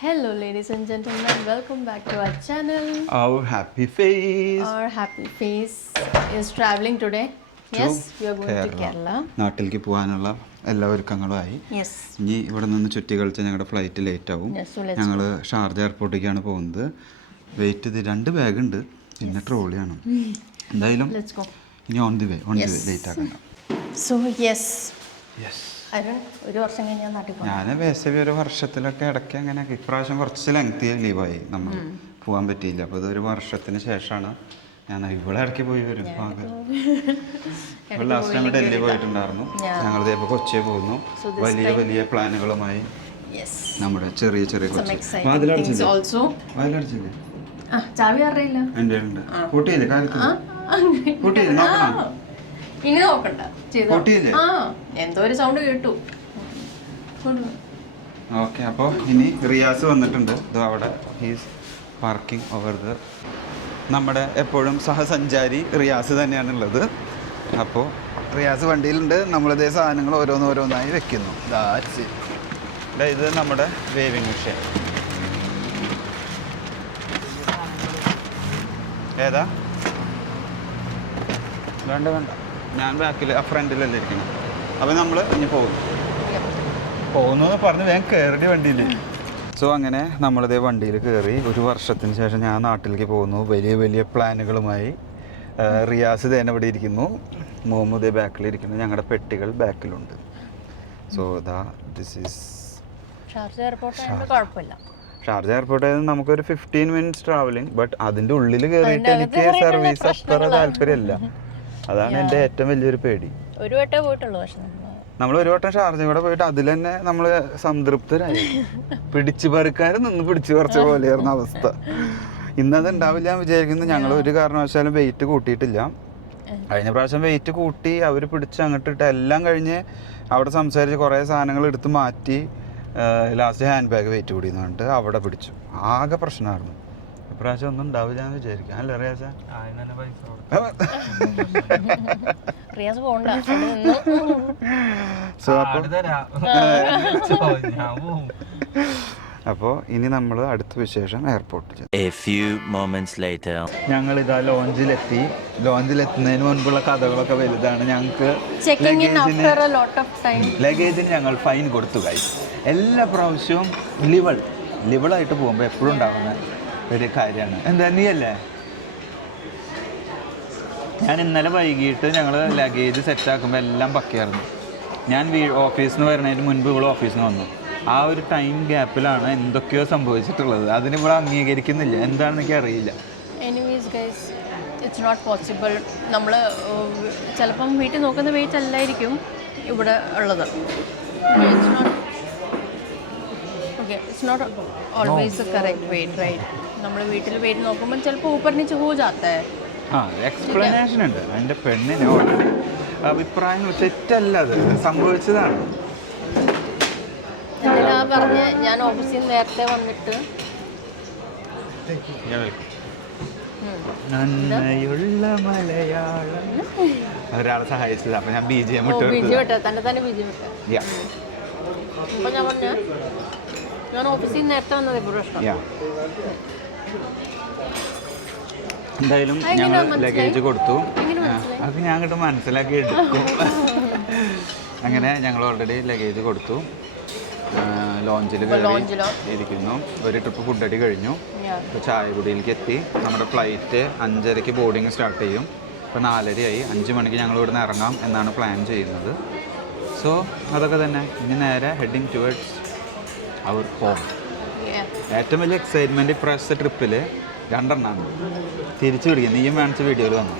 Hello, ladies and gentlemen. Welcome back to our channel. Our happy face. Our happy face is traveling today. Yes, we are going to Kerala. നാട്ടിലേക്ക് പോകാനുള്ള എല്ലാ ഒരുക്കങ്ങളുമായി. Yes. ഇനി ഇവിടെ നിന്ന് ചുറ്റി കളിച്ച് ഞങ്ങളുടെ ഫ്ലൈറ്റ് ലേറ്റ് ആവും. ഞങ്ങൾ ഷാർജ എയർപോർട്ടിലേക്കാണ് പോകുന്നത്. വെയിറ്റ് ചെയ്ത് 2 ബാഗ് ഉണ്ട്, പിന്നെ ട്രോളിയാണ്. എന്തായാലും ഇനി ഓൺ ദി വേ ലേറ്റ് ആക്കണ്ട. So yes. Yes. അരുൺ ഒരു വർഷം കഴിഞ്ഞാൽ നാട്ടിൽ പോകും. ഞാൻ വേസവി ഒരു വർഷത്തിലൊക്കെ ഇടയ്ക്ക് അങ്ങനെ ഇപ്രാവശ്യം കുറച്ച് ലെങ്തി ലീവായി, നമ്മൾ പോകാൻ പറ്റിയില്ല. അപ്പോൾ ഇതൊരു വർഷത്തിന് ശേഷമാണ് ഞാൻ ഇവിടെ ഇടയ്ക്ക് പോയി വരും. ലാസ്റ്റ് ടൈം ഡൽഹി പോയിട്ടുണ്ടായിരുന്നു. ഞങ്ങൾ ഇതേപോലെ കൊച്ചിയെ പോകുന്നു. വലിയ വലിയ പ്ലാനുകളുമായി നമ്മുടെ ചെറിയ ചെറിയ വാതിലടച്ചില്ലേ ചാവി അറിയില്ല എൻ്റെ ഉണ്ട്. കൂട്ടിയില്ലേ കാലത്ത് കൂട്ടിയില്ലേ നോക്കണം. ഇനി നോക്കണ്ട എന്തോ ഒരു സൗണ്ട് കേട്ടു. ഓക്കെ, അപ്പോൾ ഇനി റിയാസ് വന്നിട്ടുണ്ട്. ഇത് അവിടെ ഹീസ് പാർക്കിംഗ് ഓവർ ദ. നമ്മുടെ എപ്പോഴും സഹസഞ്ചാരി റിയാസ് തന്നെയാണുള്ളത്. അപ്പോൾ റിയാസ് വണ്ടിയിലുണ്ട്. നമ്മളിതേ സാധനങ്ങൾ ഓരോന്നോരോന്നായി വെക്കുന്നു. ഇത് നമ്മുടെ വേവിങ് മെഷീൻ. ഏതാ വേണ്ട വേണ്ട, ഞാൻ ബാക്കിൽ ഫ്രണ്ടിലല്ലേ ഇരിക്കണം. അപ്പോൾ നമ്മൾ ഇനി പോകുന്നു പറഞ്ഞ് വേഗം കയറി വണ്ടിയിൽ. സോ അങ്ങനെ നമ്മളിതേ വണ്ടിയിൽ കയറി. ഒരു വർഷത്തിന് ശേഷം ഞാൻ നാട്ടിലേക്ക് പോകുന്നു വലിയ വലിയ പ്ലാനുകളുമായി. റിയാസ് തന്നെ ഇവിടെ ഇരിക്കുന്നു, മുഹമ്മദ് ബാക്കിലിരിക്കുന്നു, ഞങ്ങളുടെ പെട്ടികൾ ബാക്കിലുണ്ട്. സോ ദിസ് ഈസ് ഷാർജ എയർപോർട്ടിൽ നമുക്കൊരു 15 minutes ട്രാവലിംഗ്. ബട്ട് അതിൻ്റെ ഉള്ളിൽ കയറിയിട്ട് എനിക്ക് സർവീസ് അത്ര താല്പര്യമില്ല. അതാണ് എൻ്റെ ഏറ്റവും വലിയൊരു പേടി. നമ്മൾ ഒരു വട്ടം ഷാർജ കൂടെ പോയിട്ട് അതിൽ തന്നെ നമ്മൾ സംതൃപ്തരായി. പിടിച്ചു പറിക്കാരും നിന്ന് പിടിച്ചു പറിച്ച പോലെയായിരുന്നു അവസ്ഥ. ഇന്നത് ഉണ്ടാവില്ല എന്ന് വിചാരിക്കുന്നു. ഞങ്ങൾ ഒരു കാരണവശാലും വെയിറ്റ് കൂട്ടിയിട്ടില്ല. കഴിഞ്ഞ പ്രാവശ്യം വെയിറ്റ് കൂട്ടി അവർ പിടിച്ച് അങ്ങോട്ടിട്ട് എല്ലാം കഴിഞ്ഞ് അവിടെ സംസാരിച്ച് കുറേ സാധനങ്ങൾ എടുത്ത് മാറ്റി ലാസ്റ്റ് ഹാൻഡ് ബാഗ് വെയിറ്റ് കൂടി എന്ന് പറഞ്ഞിട്ട് അവിടെ പിടിച്ചു. ആകെ പ്രശ്നമായിരുന്നു. ഇപ്രാവശ്യം ഒന്നും ഉണ്ടാവില്ല എന്ന് വിചാരിക്കാം. അല്ലേ റിയാസ? അപ്പോൾ ഇനി നമ്മൾ അടുത്ത വിശേഷം എയർപോർട്ടിൽ. ഞങ്ങളിതാ ലോഞ്ചിലെത്തുന്നതിന് മുൻപുള്ള കഥകളൊക്കെ വലുതാണ്. ഞങ്ങൾക്ക് ലഗേജിന് ഞങ്ങൾ ഫൈൻ കൊടുത്തു. ഗൈസ്, എല്ലാ പ്രാവശ്യവും ലിബിളായിട്ട് പോകുമ്പോൾ എപ്പോഴും ഉണ്ടാകുന്ന ഒരു കാര്യമാണ്. എന്താ നീയല്ലേ? ഞാൻ ഇന്നലെ വൈകിട്ട് ഞങ്ങൾ ലഗേജ് സെറ്റാക്കുമ്പോൾ എല്ലാം പക്കയായിരുന്നു. ഞാൻ ഓഫീസിൽ നിന്ന് വരുന്നതിന് മുൻപ് ഇവിടെ ഓഫീസിൽ നിന്ന് വന്നു. ആ ഒരു ടൈം ഗ്യാപ്പിലാണ് എന്തൊക്കെയോ സംഭവിച്ചിട്ടുള്ളത്. അതിനിവിടെ അംഗീകരിക്കുന്നില്ല. എന്താണെന്ന് എനിക്ക് അറിയില്ല. Anyways guys, it's not possible. നമ്മൾ ചിലപ്പം വീട്ടിൽ നോക്കുന്ന വെയിറ്റ് അല്ലായിരിക്കും ഇവിടെ ഉള്ളത്. It's not always correct weight, right? നമ്മൾ വീട്ടിൽ വെയിറ്റ് നോക്കുമ്പോൾ ചിലപ്പോൾ ഊപ്പർ നീച്ച് ഹോ ജാത്താ ഹൈ. എക്സ്പ്ലനേഷൻ ഉണ്ട്. എൻ്റെ പെണ്ണിന് ഓൾറെഡി അഭിപ്രായങ്ങൾ തെറ്റല്ല, അത് സംഭവിച്ചതാണ്. പറഞ്ഞ് ഞാൻ ഓഫീസിൽ നിന്ന് നേരത്തെ വന്നിട്ട് നന്മയുള്ള മലയാളം ഒരാളെ സഹായിച്ചത്. അപ്പം ഞാൻ BGM തന്നെ BGM ഇട്ടു. അപ്പം ഞാൻ പറഞ്ഞു ഞാൻ ഓഫീസിൽ നിന്ന് നേരത്തെ വന്നത് പ്രശ്നം. എന്തായാലും ഞങ്ങൾ ലഗേജ് കൊടുത്തു. അത് ഞാൻ അങ്ങോട്ട് മനസ്സിലാക്കി എടുക്കും. അങ്ങനെ ഞങ്ങൾ ഓൾറെഡി ലഗേജ് കൊടുത്തു. ലോഞ്ചിൽ ഇരിക്കുന്നു. ഒരു ട്രിപ്പ് ഫുഡ് അടി കഴിഞ്ഞു. ഇപ്പോൾ ചായകുടിയിലേക്ക് എത്തി. നമ്മുടെ ഫ്ലൈറ്റ് 5:30 ബോർഡിങ് സ്റ്റാർട്ട് ചെയ്യും. ഇപ്പോൾ 4:30 5 മണിക്ക് ഞങ്ങൾ ഇവിടുന്ന് ഇറങ്ങാം എന്നാണ് പ്ലാൻ ചെയ്യുന്നത്. സോ അതൊക്കെ തന്നെ. ഇനി നേരെ ഹെഡിങ് ടുവേർഡ്സ് അവർ ഹോം. ഏറ്റവും വലിയ എക്സൈറ്റ്മെൻറ്റ് ഇപ്രാവശ്യത്തെ ട്രിപ്പിൽ 2 എണ്ണമാണ്. തിരിച്ചു പിടിക്കുക. നീയും കാണിച്ച വീഡിയോയിൽ വന്നു.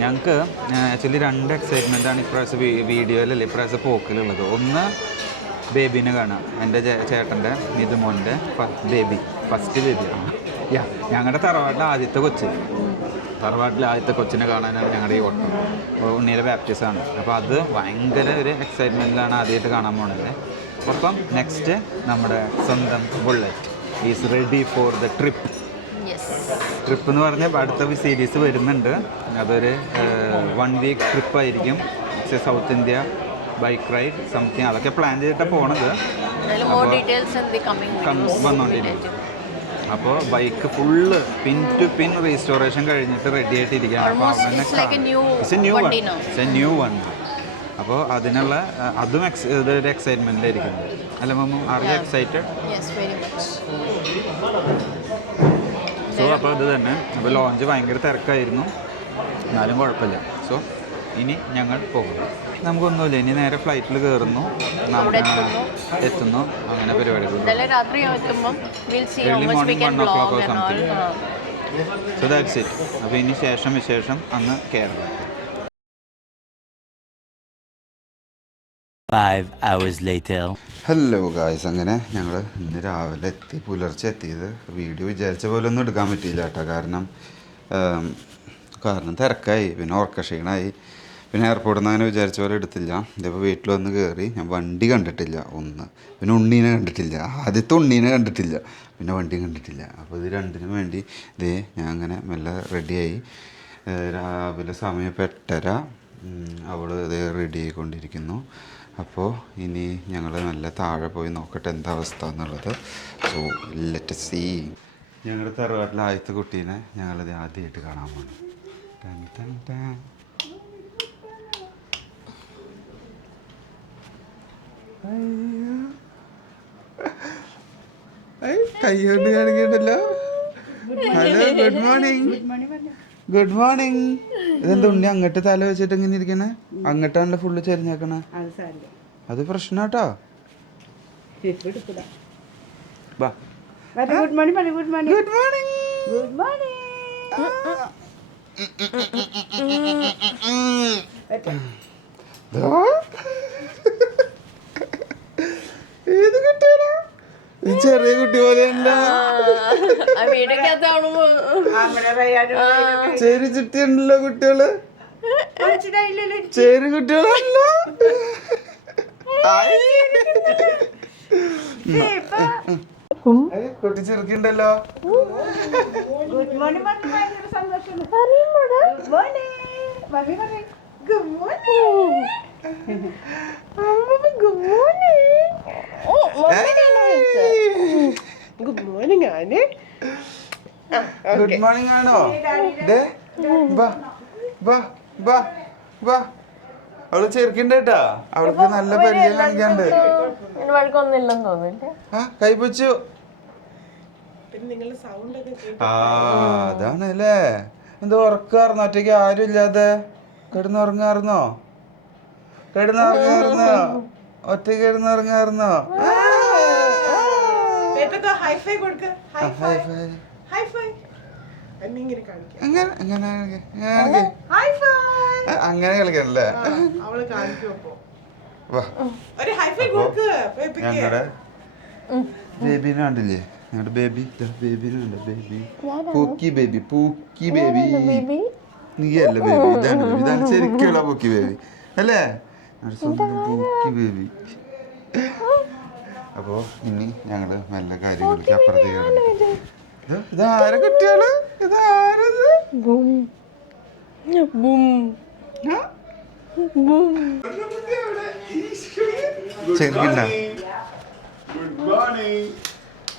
ഞങ്ങൾക്ക് ആക്ച്വലി 2 എക്സൈറ്റ്മെൻറ്റാണ് ഇപ്രാവശ്യം വീഡിയോയിലല്ലേ ഇപ്രാവശ്യം പോക്കിലുള്ളത്. ഒന്ന് ബേബീനെ കാണാം. എൻ്റെ ചേട്ടൻ്റെ നിതുമോൻ്റെ ഫസ്റ്റ് ബേബിയാണ്. ഞങ്ങളുടെ തറവാട്ടിലെ ആദ്യത്തെ കൊച്ചിനെ കാണാനാണ് ഞങ്ങളുടെ ഈ ഓട്ടം. ഉണ്ണിയുടെ ബാപ്റ്റിസമാണ്. അപ്പോൾ അത് ഭയങ്കര ഒരു എക്സൈറ്റ്മെൻറ്റിലാണ് ആദ്യമായിട്ട് കാണാൻ പോണത്. അപ്പം നെക്സ്റ്റ് നമ്മുടെ സ്വന്തം Bullet is ready for the trip. എന്ന് പറഞ്ഞാൽ അടുത്ത സീരീസ് വരുന്നുണ്ട്. അതൊരു 1 week ട്രിപ്പായിരിക്കും. South India bike ride something. അതൊക്കെ പ്ലാൻ ചെയ്തിട്ടാണ് പോണത്. വന്നുകൊണ്ടിരിക്കും. അപ്പോൾ bike full pin to pin restoration കഴിഞ്ഞിട്ട് റെഡി ആയിട്ടിരിക്കുകയാണ്. New one. അപ്പോൾ അതിനുള്ള അതും ഇതൊരു എക്സൈറ്റ്മെൻറ്റിലായിരിക്കുന്നത് അല്ല Mammu? Are you excited? So അപ്പോൾ അത് തന്നെ. അപ്പോൾ ലോഞ്ച് ഭയങ്കര തിരക്കായിരുന്നു, എന്നാലും കുഴപ്പമില്ല. സോ ഇനി ഞങ്ങൾ പോകും. നമുക്കൊന്നുമില്ല, ഇനി നേരെ ഫ്ലൈറ്റിൽ കയറുന്നു, എത്തുന്നു, അങ്ങനെ പരിപാടികൾ. Early morning 1 o'clock or something. So that's it. അപ്പോൾ ഇനി വിശേഷം അങ്ങ് Kerala. 5 hours later. Hello guys, അങ്ങനെ ഞങ്ങൾ ഇന്ന് രാവിലെ പുലർച്ചെ എത്തിയത്. വീഡിയോ വിചാരിച്ച പോലെ ഒന്നും എടുക്കാൻ പറ്റിയില്ല കേട്ടോ, കാരണം തിരക്കായി, പിന്നെ ഓർക്കക്ഷീണായി, പിന്നെ എയർപോർട്ടിൽ നിന്ന് അങ്ങനെ വിചാരിച്ച പോലെ എടുത്തില്ല. ഇതിപ്പോൾ വീട്ടിൽ വന്ന് കയറി ഞാൻ വണ്ടി കണ്ടിട്ടില്ല ഒന്ന്, പിന്നെ ഉണ്ണീനെ കണ്ടിട്ടില്ല, ആദ്യത്തെ ഉണ്ണീനെ കണ്ടിട്ടില്ല, പിന്നെ വണ്ടി കണ്ടിട്ടില്ല. അപ്പോൾ ഇത് രണ്ടിനും വേണ്ടി ഞാൻ അങ്ങനെ മെല്ലെ റെഡിയായി. രാവിലെ സമയം 8:30, അവൾ റെഡി ആയിക്കൊണ്ടിരിക്കുന്നു. അപ്പോൾ ഇനി ഞങ്ങൾ നല്ല താഴെ പോയി നോക്കട്ടെ എന്താ അവസ്ഥ എന്നുള്ളത്. So let see. ഞങ്ങളുടെ തറവാട്ടിലെ ആദ്യത്തെ കുട്ടീനെ ഞങ്ങളത് ആദ്യമായിട്ട് കാണാൻ പോകുന്നു. കൈകൊണ്ട് കാണിക്കണ്ടല്ലോ. Hello, good morning. Good morning. ഇതെന്താ ഉണ്ണി അങ്ങോട്ട് തല വെച്ചിട്ട് ഇങ്ങനെ ഇരിക്കണേ? അങ്ങോട്ടാണല്ലോ ഫുള്ള് ചെരിഞ്ഞേക്കണേ. അത് പ്രശ്നാട്ടോ. Good morning. Good morning. Good morning. Good morning. ഏത് കുട്ടിയാണോ? ചെറിയ കുട്ടി പോലെയല്ല, ചെറിയ ചുട്ടിയുണ്ടല്ലോ കുട്ടികള്, ചെറിയ കുട്ടികളല്ല. കുട്ടി ചെറുക്കുണ്ടല്ലോ. Good morning. ആണ്. ഗുഡ് മോർണിംഗ് ആണോ? അവള് ചെറുക്കണ്ടേട്ടാ, അവൾക്ക് നല്ല പരിചയം കാണിക്കാണ്ട്. കൈപ്പൊച്ചു. അതാണ് അല്ലേ. എന്തോ ഉറക്കാർന്നോ? ഒറ്റയ്ക്ക് ആരും ഇല്ലാതെ കിടന്നുറങ്ങാറുന്നോ? ഒറ്റയ്ക്ക് കിടന്നുറങ്ങാറുന്നോ? അങ്ങനെ കളിക്കണല്ലേ? ഞങ്ങളുടെ ബേബിനെ കണ്ടില്ലേ? ഞങ്ങളുടെ ബേബിനെ കണ്ട? പൂക്കി ബേബി. നീയല്ല ബേബി, ഇതാണ് ശരിക്കുള്ള പൂക്കി ബേബി അല്ലേ? സ്വന്തം പൂക്കി ബേബി. അപ്പോൾ ഇനി ഞങ്ങൾ നല്ല കാര്യങ്ങൾക്ക് അപ്പുറത്തേക്ക്. ഇതാരെ കുട്ടികള്? ഇതാരത്? ചെറുക്കണ്ട. Good morning.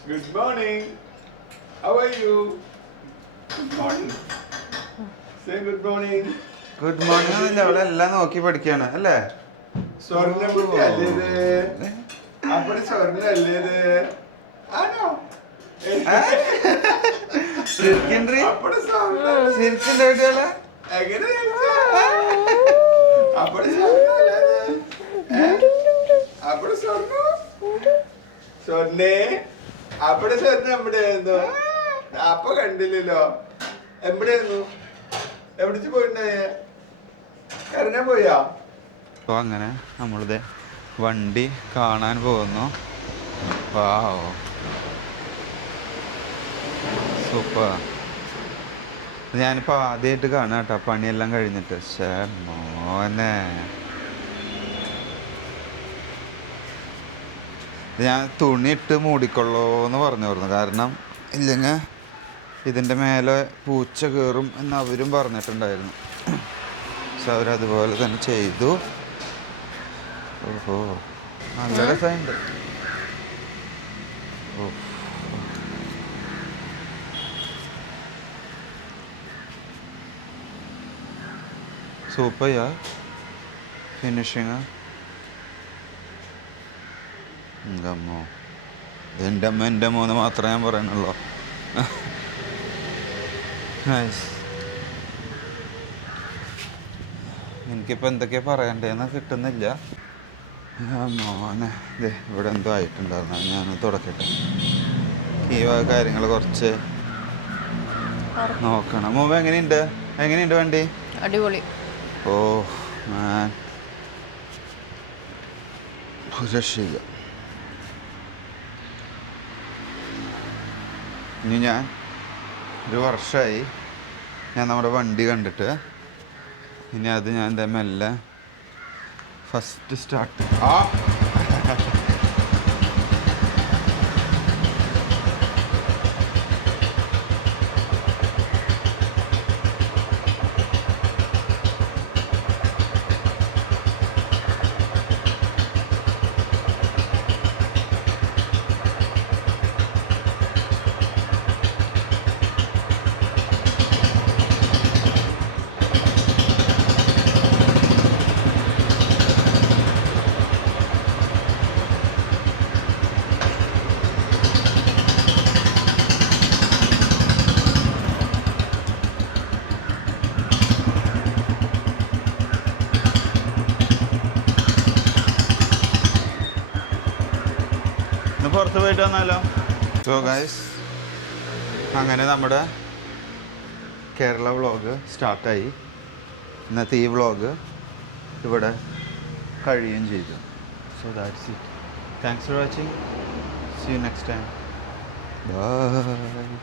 Good morning. How are you? Good morning. Say good morning. Good morning എന്നല്ല, അവിടെ എല്ലാം നോക്കി പഠിക്കാണ് അല്ലേ? സ്വർണ്ണക്കുട്ടി അല്ലേ ഇത്? അവിടെ സ്വർണ്ണ അല്ലേ ഇത്? ആണോ? ശരിക്കും കുട്ടികളെ എങ്ങനെ അവിടെ സ്വർണ്ണ അവിടെ സ്വർണ്ണേ അവിടെ സ്വർണ്ണ എവിടെയായിരുന്നു? അപ്പൊ കണ്ടില്ലല്ലോ. എവിടെയായിരുന്നു? എവിടെ പോയിട്ടുണ്ടായേ? കരഞ്ഞാ പോയാ? അപ്പോൾ അങ്ങനെ നമ്മളിത് വണ്ടി കാണാൻ പോകുന്നു. വാവ്, സൂപ്പർ. ഞാനിപ്പോൾ ആദ്യമായിട്ട് കാണാം കേട്ടോ, പണിയെല്ലാം കഴിഞ്ഞിട്ട്. മോനെ, ഞാൻ തുണി ഇട്ട് മൂടിക്കൊള്ളൂ എന്ന് പറഞ്ഞിരുന്നു, കാരണം ഇല്ലെങ്കിൽ ഇതിൻ്റെ മേലെ പൂച്ച കയറും എന്ന് അവരും പറഞ്ഞിട്ടുണ്ടായിരുന്നു. പക്ഷെ അവരതുപോലെ തന്നെ ചെയ്തു. ഓഹോ, നല്ല രസമുണ്ട്. സൂപ്പർ യാ ഫിനിഷിങ്. അമ്മോ, എൻ്റെ അമ്മ എൻ്റെ മൂന്ന് മാത്രമേ ഞാൻ പറയണുള്ളൂ. നൈസ്. എനിക്കിപ്പോൾ എന്തൊക്കെയാണ് പറയണ്ടേന്ന് കിട്ടുന്നില്ല. മോനെ ഇവിടെ എന്തോ ആയിട്ടുണ്ടായിരുന്നു, ഞാൻ തുടക്കട്ടെ. ഈ വക കാര്യങ്ങൾ കുറച്ച് നോക്കണം. മൂവ് എങ്ങനെയുണ്ട് വണ്ടി? അടിപൊളി. ഓ മാൻ, രക്ഷയില്ല. ഇനി ഞാൻ ഒരു വർഷമായി ഞാൻ നമ്മുടെ വണ്ടി കണ്ടിട്ട്. ഇനി അത് ഞാൻ എന്താ മെല്ലെ ഫസ്റ്റ് സ്റ്റാർട്ട്. പുറത്ത് പോയിട്ട് വന്നാലോ? സോ ഗൈസ്, അങ്ങനെ നമ്മുടെ കേരള വ്ളോഗ് സ്റ്റാർട്ടായി. ഇന്നത്തെ ഈ വ്ളോഗ് ഇവിടെ കഴിയുകയും ചെയ്തു. So that's it. Thanks for watching. See you next time. By.